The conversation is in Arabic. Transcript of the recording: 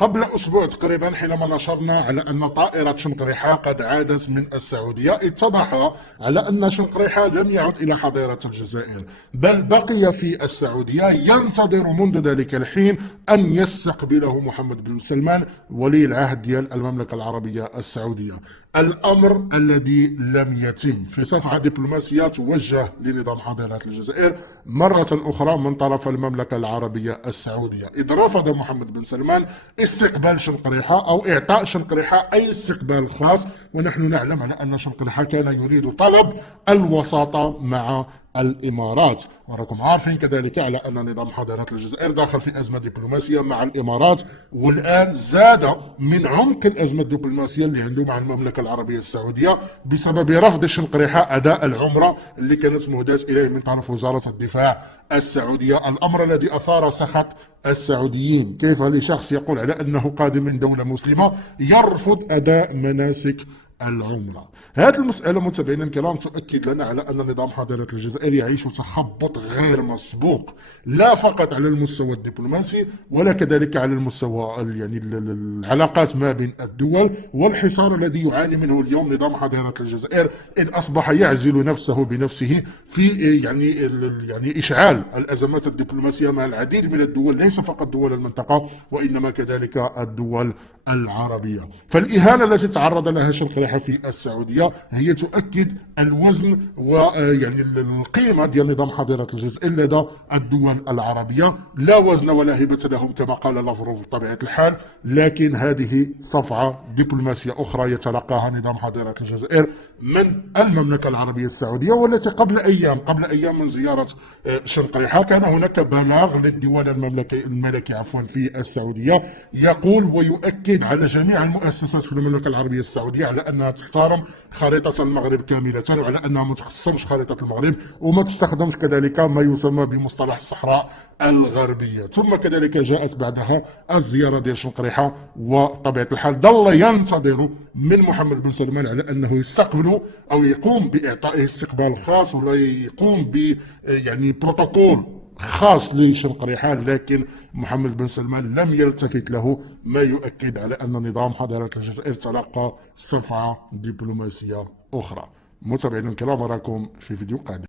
قبل أسبوع تقريبا حينما نشرنا على أن طائرة شنقريحة قد عادت من السعودية، اتضح على أن شنقريحة لم يعد إلى حظيرة الجزائر، بل بقي في السعودية ينتظر منذ ذلك الحين أن يستقبله محمد بن سلمان ولي العهد ديال المملكة العربية السعودية. الأمر الذي لم يتم في صفعة دبلوماسية توجه لنظام حظيرة الجزائر مرة أخرى من طرف المملكة العربية السعودية، إذ رفض محمد بن سلمان استقبال شنقريحة أو إعطاء شنقريحة أي استقبال خاص، ونحن نعلم على أن شنقريحة كان يريد طلب الوساطة مع الإمارات، وراكم عارفين كذلك على أن نظام حظيرة الجزائر داخل في أزمة دبلوماسية مع الإمارات، والآن زاد من عمق الأزمة الدبلوماسية اللي عنده مع المملكة العربية السعودية بسبب رفض شنقريحة أداء العمرة اللي كانت مهداة إليه من طرف وزارة الدفاع السعودية، الأمر الذي أثار سخط السعوديين. كيف لشخص يقول على أنه قادم من دولة مسلمة يرفض أداء مناسك العمرة؟ هذه المسألة متابعينا الكرام تؤكد لنا على أن نظام حظيرة الجزائر يعيش تخبط غير مسبوق، لا فقط على المستوى الدبلوماسي ولا كذلك على المستوى العلاقات ما بين الدول، والحصار الذي يعاني منه اليوم نظام حظيرة الجزائر، إذ أصبح يعزل نفسه بنفسه في إشعال الأزمات الدبلوماسية مع العديد من الدول، ليس فقط دول المنطقة وإنما كذلك الدول العربية. فالإهانة التي تعرض لها شنقريحة في السعودية هي تؤكد الوزن القيمة ديال نظام حظيرة الجزائر لدى الدول العربية. لا وزن ولا هيبة لهم كما قال لافروف بطبيعة الحال، لكن هذه صفعة دبلوماسية أخرى يتلقاها نظام حظيرة الجزائر من المملكة العربية السعودية، والتي قبل أيام من زيارة شنقريحة كان هناك بلاغ للديوان الملكي في السعودية يقول ويؤكد على جميع المؤسسات في المملكة العربية السعودية على أنها تحترم خريطة المغرب كاملة، وعلى أنها ما تخصمش خريطة المغرب وما تستخدمش كذلك ما يسمى بمصطلح الصحراء الغربية. ثم كذلك جاءت بعدها الزيارة ديال شنقريحة، وطبيعة الحال ظل ينتظر من محمد بن سلمان على أنه يستقبله أو يقوم بإعطائه استقبال خاص ولا يقوم ب بروتوكول خاص لشنقريحة، لكن محمد بن سلمان لم يلتفت له، ما يؤكد على أن نظام حظيرة الجزائر تلقى صفعة دبلوماسية أخرى. متابعينا الكرام، أراكم في فيديو قادم.